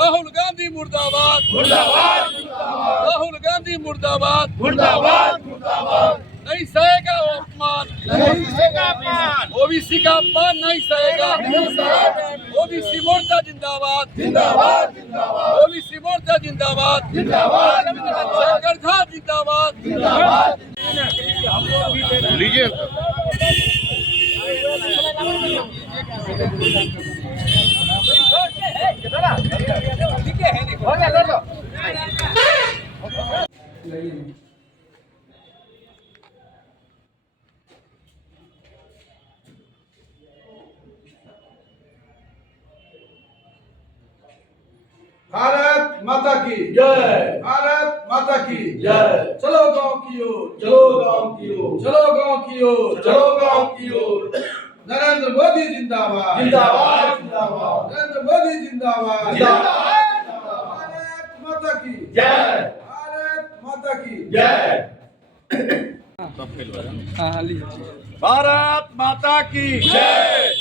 राहुल गांधी मुर्दाबाद राहुल गांधी मुर्दाबाद नहीं सहेगा अपमान ओबीसी का अपमान नहीं सहेगा ओबीसी मोर्चा जिंदाबाद ओबीसी मोर्चा जिंदाबाद शंकर झा जिंदाबाद लीजिए भारत माता की जय। भारत माता की जय। चलो गांव की ओर, चलो गांव की ओर, चलो गांव की ओर, चलो गांव की ओर। नरेंद्र मोदी जिंदाबाद जिंदाबाद जिंदाबाद। नरेंद्र मोदी जिंदाबाद जिंदाबाद। भारत माता की जय। भारत माता की जय। भारत माता की जय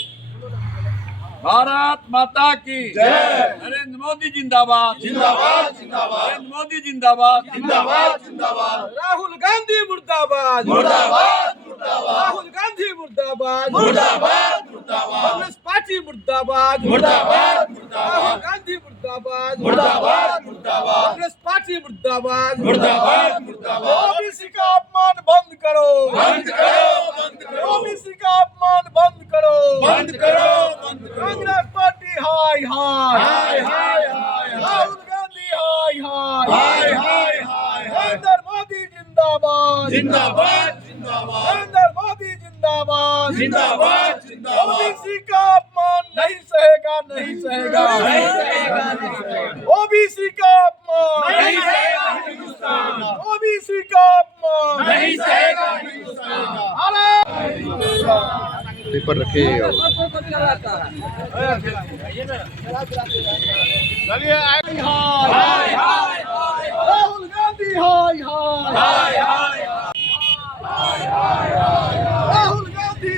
भारत माता की जय नरेंद्र मोदी जिंदाबाद जिंदाबाद जिंदाबाद। नरेंद्र मोदी जिंदाबाद जिंदाबाद जिंदाबाद। राहुल गांधी मुर्दाबाद मुर्दाबाद मुर्दाबाद। राहुल गांधी मुर्दाबाद मुर्दाबाद मुर्दाबाद। कांग्रेस पार्टी मुर्दाबाद मुर्दाबाद राहुल मुर्दाबाद। गांधी मुर्दाबाद मुर्दाबाद मुर्दाबाद। कांग्रेस पार्टी मुर्दाबाद मुर्दाबाद मुर्दाबाद। ओबीसी का अपमान बंद करो बंद करो बंद करो ओबीसी का अपमान बंद करो बंद करो बंद करो। कांग्रेस पार्टी हाय हाय हाय हाय हाय राहुल गांधी हाय हाय हाय हाय हाय नरेंद्र मोदी जिंदाबाद जिंदाबाद जिंदाबाद नरेंद्र मोदी जिंदाबाद जिंदाबाद जिंदाबाद। ओबीसी का अपमान नहीं सहेगा नहीं सहेगा नहीं सहेगा, नहीं सहेगा। ओबीसी का अपमान नहीं सहेगा हिंदुस्तान। ओबीसी का अपमान नहीं सहेगा हिंदुस्तान। पेपर रखे हाय हाय राहुल गांधी हाय हाय हाय हाय राहुल गांधी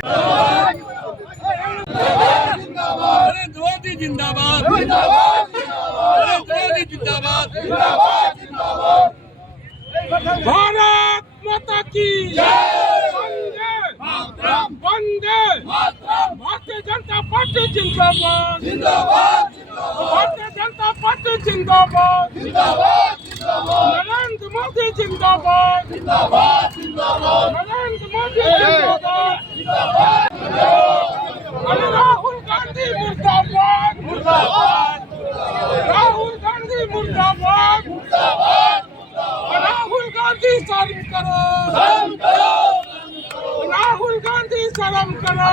नरेंद्र मोदी जिंदाबाद जिंदाबाद नरेंद्र मोदी जिंदाबाद भारत माता की वंदे भारतीय जनता पार्टी जिंदाबाद भारतीय जनता पार्टी जिंदाबाद नरेंद्र मोदी जिंदाबाद नरेंद्र मोदी जिंदाबाद राहुल गांधी मुर्दाबाद राहुल गांधी मुर्दाबाद राहुल गांधी शर्म करो राहुल गांधी शर्म करो